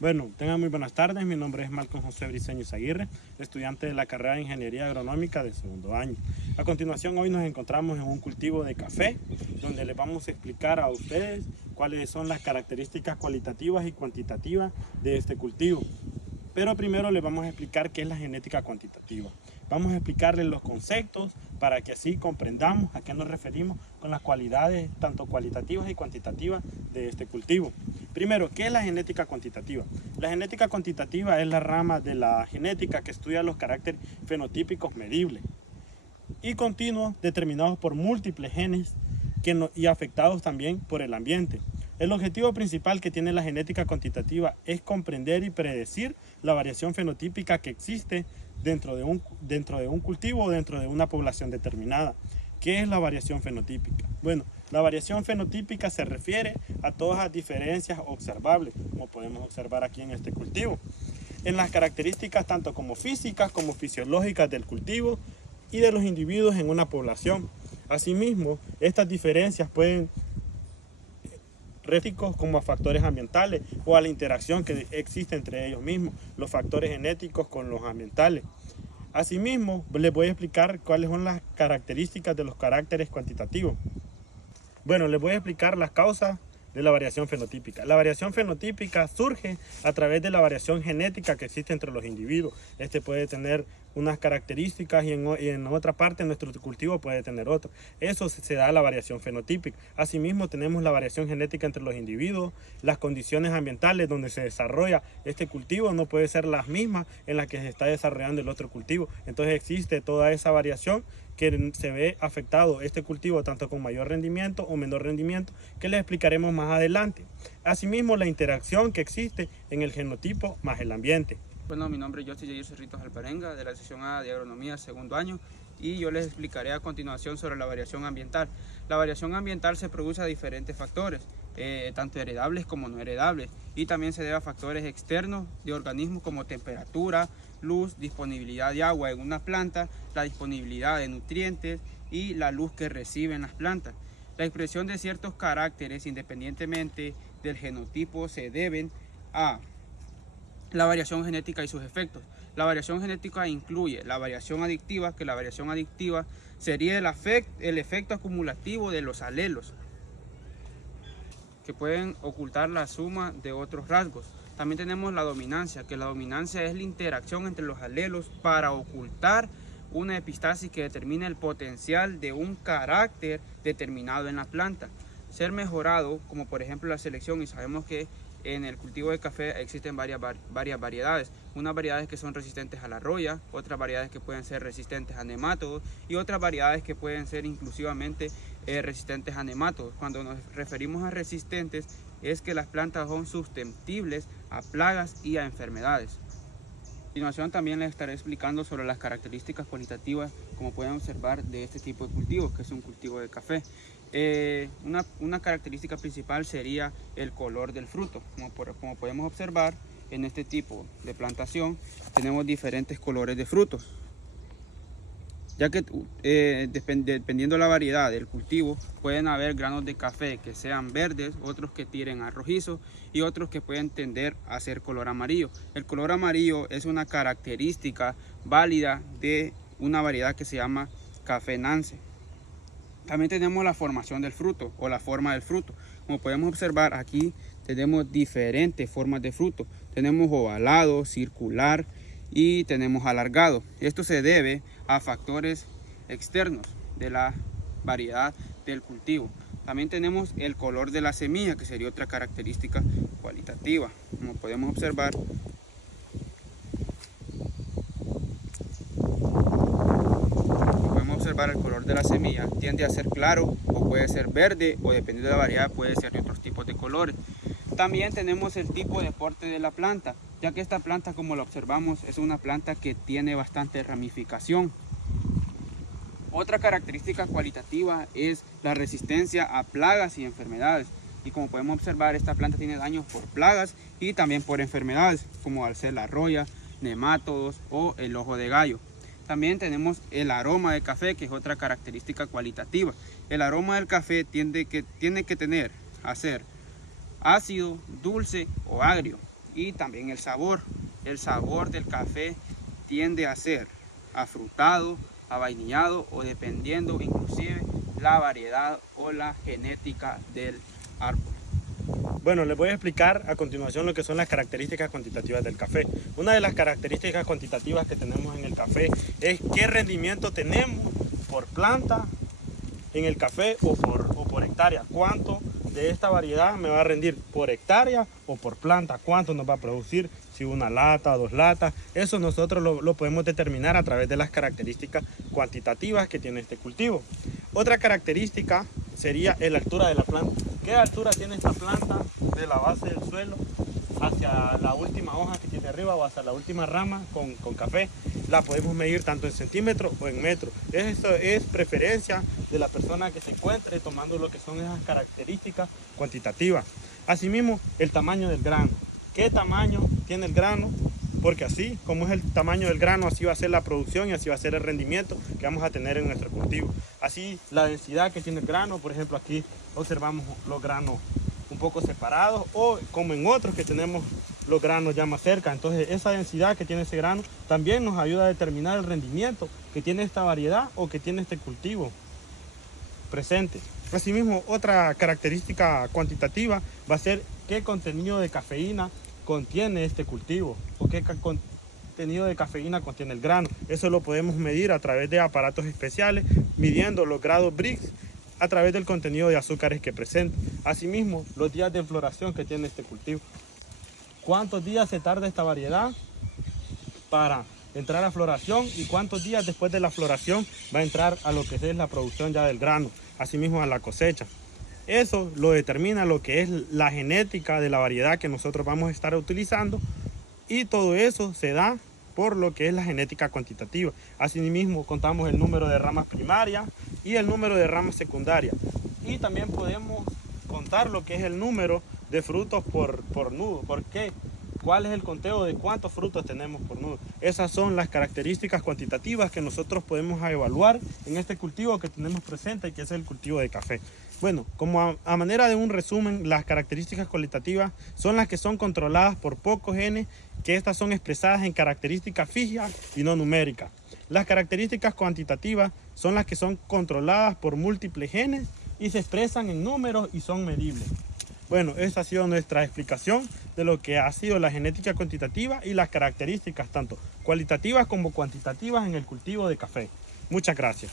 Bueno, tengan muy buenas tardes. Mi nombre es Malcolm José Briceño Aguirre, estudiante de la carrera de Ingeniería Agronómica de segundo año. A continuación, hoy nos encontramos en un cultivo de café, donde les vamos a explicar a ustedes cuáles son las características cualitativas y cuantitativas de este cultivo. Pero primero les vamos a explicar qué es la genética cuantitativa. Vamos a explicarles los conceptos para que así comprendamos a qué nos referimos con las cualidades tanto cualitativas y cuantitativas de este cultivo. Primero, ¿qué es la genética cuantitativa? La genética cuantitativa es la rama de la genética que estudia los caracteres fenotípicos medibles y continuos determinados por múltiples genes y afectados también por el ambiente. El objetivo principal que tiene la genética cuantitativa es comprender y predecir la variación fenotípica que existe dentro de un cultivo o dentro de una población determinada. ¿Qué es la variación fenotípica? Bueno, la variación fenotípica se refiere a todas las diferencias observables, como podemos observar aquí en este cultivo, en las características tanto como físicas como fisiológicas del cultivo y de los individuos en una población. Asimismo, estas diferencias pueden como a factores ambientales o a la interacción que existe entre ellos mismos, los factores genéticos con los ambientales. Asimismo, les voy a explicar cuáles son las características de los caracteres cuantitativos. Bueno, les voy a explicar las causas de la variación fenotípica. La variación fenotípica surge a través de la variación genética que existe entre los individuos. Este puede tener unas características y en otra parte nuestro cultivo puede tener otra. Eso se da la variación fenotípica. Asimismo tenemos la variación genética entre los individuos. Las condiciones ambientales donde se desarrolla este cultivo no puede ser las mismas en las que se está desarrollando el otro cultivo. Entonces existe toda esa variación que se ve afectado este cultivo tanto con mayor rendimiento o menor rendimiento, que les explicaremos más adelante. Asimismo, la interacción que existe en el genotipo más el ambiente. Bueno, mi nombre es José Jair Cerritos Alparenga, de la sección A de Agronomía, segundo año, y yo les explicaré a continuación sobre la variación ambiental. La variación ambiental se produce a diferentes factores, tanto heredables como no heredables, y también se debe a factores externos de organismos como temperatura, luz, disponibilidad de agua en una planta, la disponibilidad de nutrientes y la luz que reciben las plantas. La expresión de ciertos caracteres, independientemente del genotipo, se deben a la variación genética y sus efectos. La variación genética incluye la variación adictiva, que la variación adictiva sería el efecto acumulativo de los alelos, que pueden ocultar la suma de otros rasgos. También tenemos la dominancia, que la dominancia es la interacción entre los alelos para ocultar una epistasis que determina el potencial de un carácter determinado en la planta. Ser mejorado, como por ejemplo la selección, y sabemos que en el cultivo de café existen varias variedades. Unas variedades que son resistentes a la roya, otras variedades que pueden ser resistentes a nemátodos y otras variedades que pueden ser inclusivamente resistentes a nemátodos. Cuando nos referimos a resistentes es que las plantas son susceptibles a plagas y a enfermedades. A continuación también les estaré explicando sobre las características cualitativas, como pueden observar, de este tipo de cultivos, que es un cultivo de café. Una característica principal sería el color del fruto. Como podemos observar, en este tipo de plantación tenemos diferentes colores de frutos, ya que dependiendo de la variedad del cultivo pueden haber granos de café que sean verdes, otros que tiren a rojizo y otros que pueden tender a ser color amarillo. El color amarillo es una característica válida de una variedad que se llama café Nance. También tenemos la formación del fruto o la forma del fruto. Como podemos observar, aquí tenemos diferentes formas de fruto. Tenemos ovalado, circular y tenemos alargado. Esto se debe a factores externos de la variedad del cultivo. También tenemos el color de la semilla, que sería otra característica cualitativa. Como podemos observar, el color de la semilla tiende a ser claro o puede ser verde, o dependiendo de la variedad puede ser de otros tipos de colores. También tenemos el tipo de porte de la planta, ya que esta planta, como lo observamos, es una planta que tiene bastante ramificación. Otra característica cualitativa es la resistencia a plagas y enfermedades, y como podemos observar, esta planta tiene daños por plagas y también por enfermedades, como al ser la roya, nemátodos o el ojo de gallo. También tenemos el aroma del café, que es otra característica cualitativa. El aroma del café tiene que ser ácido, dulce o agrio. y también el sabor. El sabor del café tiende a ser afrutado, avainillado o dependiendo inclusive la variedad o la genética del árbol. Bueno, les voy a explicar a continuación lo que son las características cuantitativas del café. Una de las características cuantitativas que tenemos en el café es qué rendimiento tenemos por planta en el café o por hectárea. ¿Cuánto de esta variedad me va a rendir por hectárea o por planta? ¿Cuánto nos va a producir? Si una lata, 2 latas. Eso nosotros lo podemos determinar a través de las características cuantitativas que tiene este cultivo. Otra característica sería la altura de la planta. ¿Qué altura tiene esta planta de la base del suelo hacia la última hoja que tiene arriba o hacia la última rama con café? La podemos medir tanto en centímetros o en metros. Eso es preferencia de la persona que se encuentre tomando lo que son esas características cuantitativas. Asimismo, el tamaño del grano. ¿Qué tamaño tiene el grano? Porque así como es el tamaño del grano, así va a ser la producción y así va a ser el rendimiento que vamos a tener en nuestro cultivo. Así la densidad que tiene el grano, por ejemplo aquí observamos los granos un poco separados o como en otros que tenemos los granos ya más cerca. Entonces esa densidad que tiene ese grano también nos ayuda a determinar el rendimiento que tiene esta variedad o que tiene este cultivo presente. Asimismo, otra característica cuantitativa va a ser qué contenido de cafeína contiene este cultivo o qué contenido de cafeína contiene el grano. Eso lo podemos medir a través de aparatos especiales, midiendo los grados Brix a través del contenido de azúcares que presenta. Asimismo, los días de floración que tiene este cultivo. ¿Cuántos días se tarda esta variedad para entrar a floración y cuántos días después de la floración va a entrar a lo que es la producción ya del grano, asimismo a la cosecha? Eso lo determina lo que es la genética de la variedad que nosotros vamos a estar utilizando y todo eso se da por lo que es la genética cuantitativa. Asimismo contamos el número de ramas primarias y el número de ramas secundarias y también podemos contar lo que es el número de frutos por nudo. ¿Por qué? ¿Cuál es el conteo de cuántos frutos tenemos por nudo? Esas son las características cuantitativas que nosotros podemos evaluar en este cultivo que tenemos presente, que es el cultivo de café. Bueno, como a manera de un resumen, las características cualitativas son las que son controladas por pocos genes, que estas son expresadas en características fijas y no numéricas. Las características cuantitativas son las que son controladas por múltiples genes y se expresan en números y son medibles. Bueno, esa ha sido nuestra explicación de lo que ha sido la genética cuantitativa y las características tanto cualitativas como cuantitativas en el cultivo de café. Muchas gracias.